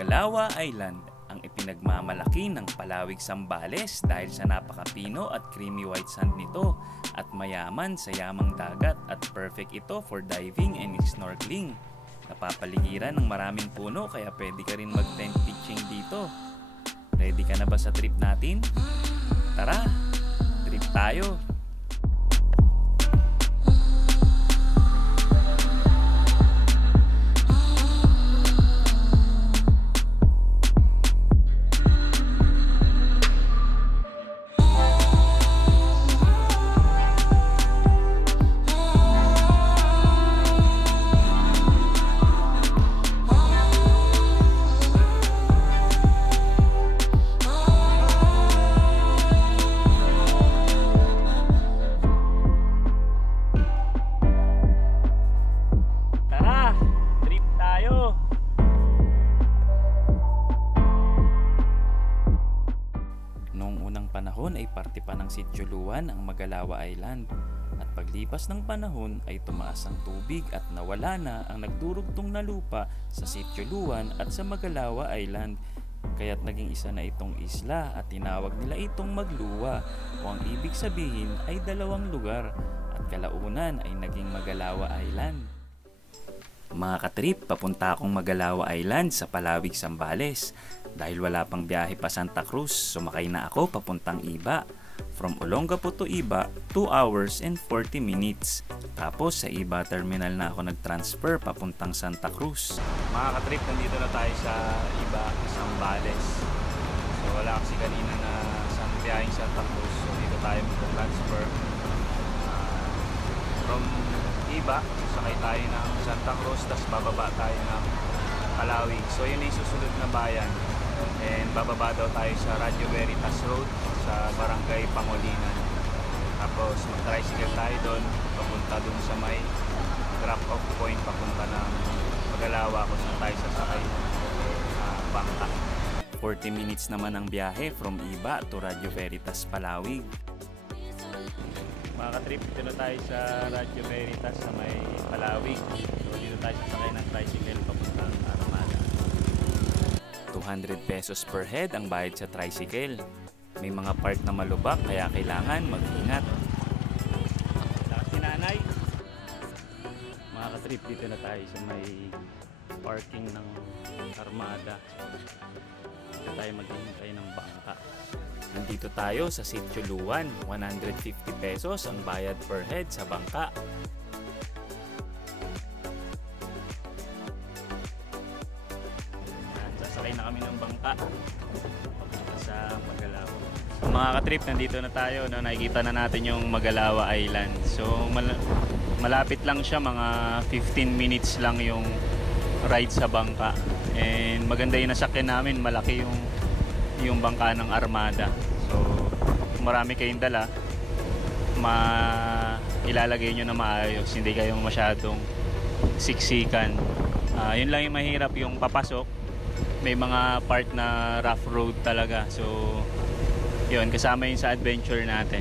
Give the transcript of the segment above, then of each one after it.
Magalawa Island ang ipinagmamalaki ng Palawig Zambales dahil sa napakapino at creamy white sand nito at mayaman sa yamang dagat at perfect ito for diving and snorkeling. Napapaligiran ng maraming puno kaya pwede ka rin mag-tent pitching dito. Ready ka na ba sa trip natin? Tara, trip tayo! Panahon ay parte pa ng Sitio Luan ang Magalawa Island at paglipas ng panahon ay tumaas ang tubig at nawala na ang nagdurugtong na lupa sa Sitio Luan at sa Magalawa Island kaya't naging isa na itong isla at tinawag nila itong Magluwa o ang ibig sabihin ay dalawang lugar at kalaunan ay naging Magalawa Island. Mga katrip, papunta akong Magalawa Island sa Palawig, Zambales. Dahil wala pang biyahe pa Santa Cruz, sumakay na ako papuntang Iba. From Olongapo to Iba, 2 hours and 40 minutes. Tapos sa Iba Terminal na ako nag-transfer papuntang Santa Cruz. Mga katrip, nandito na tayo sa Iba, Zambales. So wala kasi kanina na sa biyaheng Santa Cruz. So dito tayo mag-transfer. From Iba, sakay tayo ng Santa Cruz, tapos bababa tayo ng Palawig. So yun yung susunod na bayan. And bababa daw tayo sa Radio Veritas Road sa Barangay Pangolinan. Tapos mag-tricycle tayo doon, papunta doon sa may drop-off point, papunta ng Magalawa kung saan tayo sasakay bangka. 40 minutes naman ang biyahe from Iba to Radio Veritas Palawig. Mga katrip, dito na tayo sa Radio Veritas sa may Palawig. So dito tayo sasakay ng tricycle papuntang Armada. 200 pesos per head ang bayad sa tricycle. May mga part na malubak kaya kailangan mag-ingat. Lakas si nanay. Mga katrip, dito na tayo sa may parking ng Armada. Dito tayo maghihintay ng bangka. Nandito tayo sa Sitio Luan, 150 pesos ang bayad per head sa bangka. Sasakay na kami ng bangka papunta sa Magalawa. Mga katrip, nandito na tayo. No? Nakikita na natin yung Magalawa Island. So malapit lang siya, mga 15 minutes lang yung ride sa bangka. And maganda yung nasakyan namin, malaki yung bangka ng Armada. So marami kayong dala, ilalagay nyo na maayos, hindi kayo masyadong siksikan. Yun lang yung mahirap, yung papasok may mga part na rough road talaga. So yun, kasama yun sa adventure natin.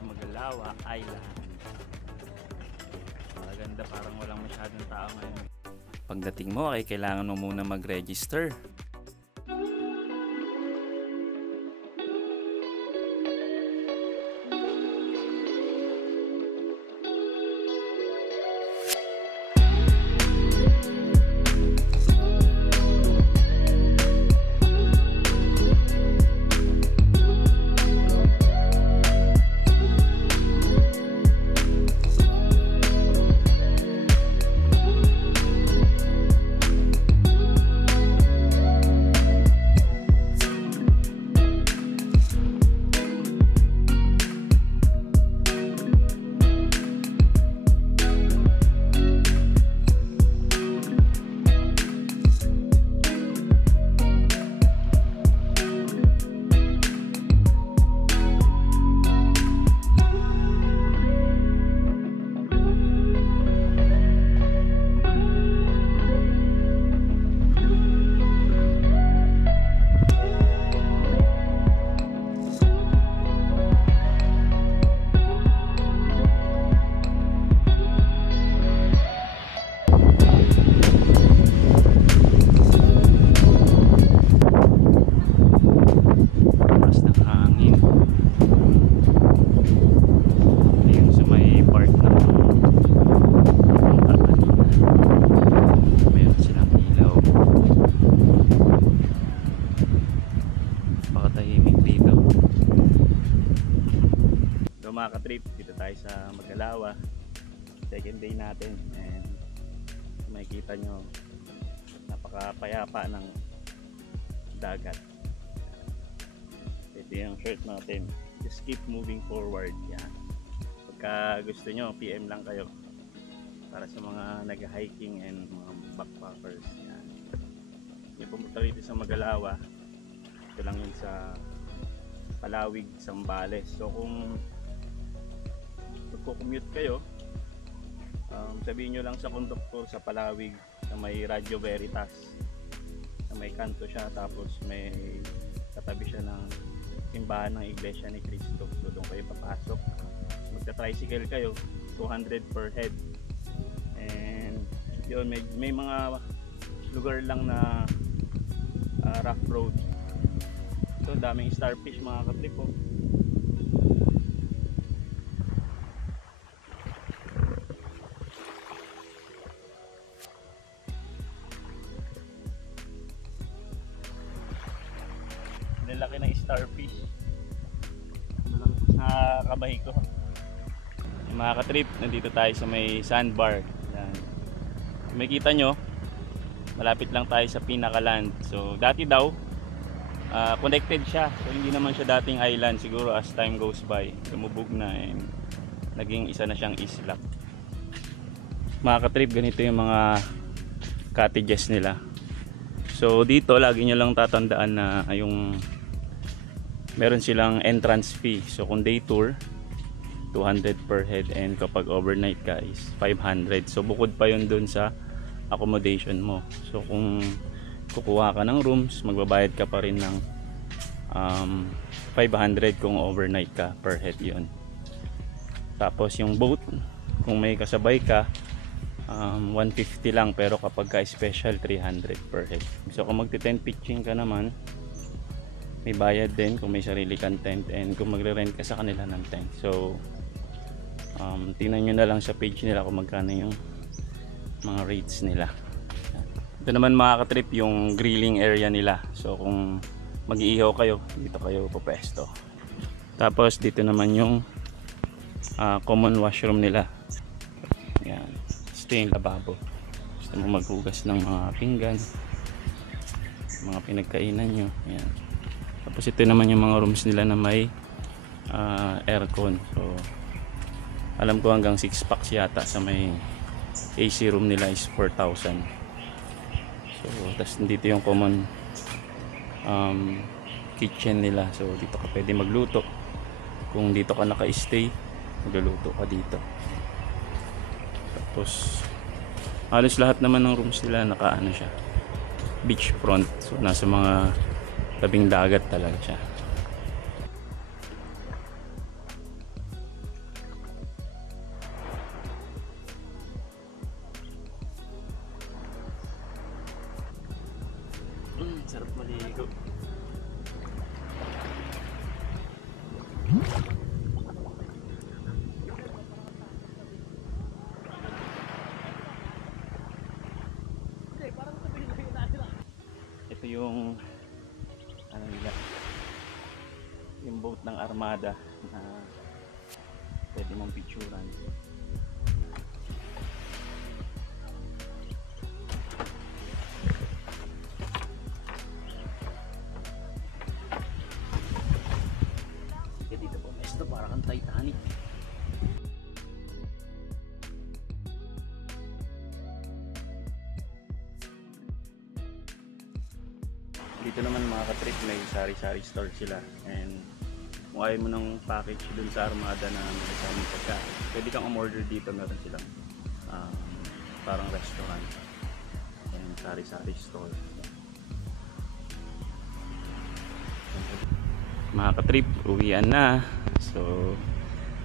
Magalawa Island. Maganda, parang walang masyadong tao ngayon. Pagdating mo ay kailangan mo muna mag-register. mga katrip, dito tayo sa Magalawa. Second day natin, and makikita nyo napakapayapa ng dagat. Ito yung shirt natin, just keep moving forward. Yan. Pagka gusto nyo, PM lang kayo para sa mga nag-hiking and mga backpackers. Yan. May pumunta rito sa Magalawa, ito lang yun sa Palawig, Zambales. So kung magko-commute kayo, sabihin nyo lang sa conductor sa Palawig na may Radyo Veritas, na may kanto siya, tapos may katabi siya ng simbahan ng Iglesia ni Cristo. So doon kayo papasok. Magta-tricycle kayo, 200 per head. And yun, may mga lugar lang na rough road. So daming starfish mga katrip po. Lalaki ng starfish. Malaki sa kamay ko. Mga katrip, nandito tayo sa may sandbar. Yan. Makikita nyo, malapit lang tayo sa pinaka-land. So dati daw connected siya, so hindi naman siya dating island. Siguro as time goes by, lumubog na and naging isa na siyang isla. Mga katrip, ganito yung mga cottages nila. So dito lagi nyo lang tatandaan na yung meron silang entrance fee. So kung day tour, 200 per head, and kapag overnight ka is 500. So bukod pa yun dun sa accommodation mo. So kung kukuha ka ng rooms, magbabayad ka pa rin ng 500 kung overnight ka per head yun. Tapos yung boat, kung may kasabay ka, 150 lang, pero kapag ka special 300 per head. So kung magte-tent pitching ka naman, may bayad din kung may sarili kang tent, and kung magre-rent ka sa kanila ng tent. So tingnan nyo na lang sa page nila kung magkano yung mga rates nila. Ito naman mga katrip, yung grilling area nila. So kung mag-iihaw kayo, dito kayo pupesto. Tapos dito naman yung common washroom nila. Yan. Ito yung lababo. Gusto mo maghugas ng mga pinggan, mga pinagkainan nyo. Yan. Tapos ito naman yung mga rooms nila na may aircon. So alam ko hanggang 6 packs yata sa may AC room nila is 4,000. So tas dito yung common kitchen nila. So dito ka pwede magluto. Kung dito ka naka-stay, magluluto ka dito. Tapos halos lahat naman ng rooms nila naka ano siya, beach front. So nasa mga tabing dagat talaga siya. Sarap maligo. Ito yung ano nila, yung boat ng Armada na pwede mong picturean. Dito po, ito parang ang Titanic. Dito naman mga katrip, may sari-sari store sila, and kung ayaw mo ng package dun sa Armada na may kasamang pagkain, pwede kang umorder dito. Meron silang parang restaurant and sari-sari store. Mga katrip, uwian na. So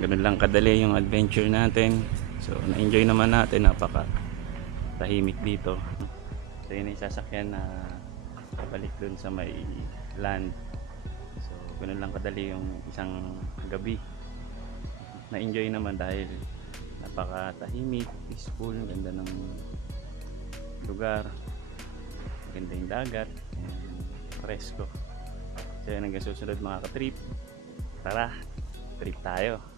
ganun lang kadali yung adventure natin. So na-enjoy naman natin, napaka tahimik dito. So yun yung sasakyan na balik dun sa may land. So ganun lang kadali yung isang gabi. Na-enjoy naman dahil napaka tahimik, peaceful, ganda ng lugar, ganda yung dagat, and presko. So yun, hanggang susunod mga katrip. Tara, trip tayo.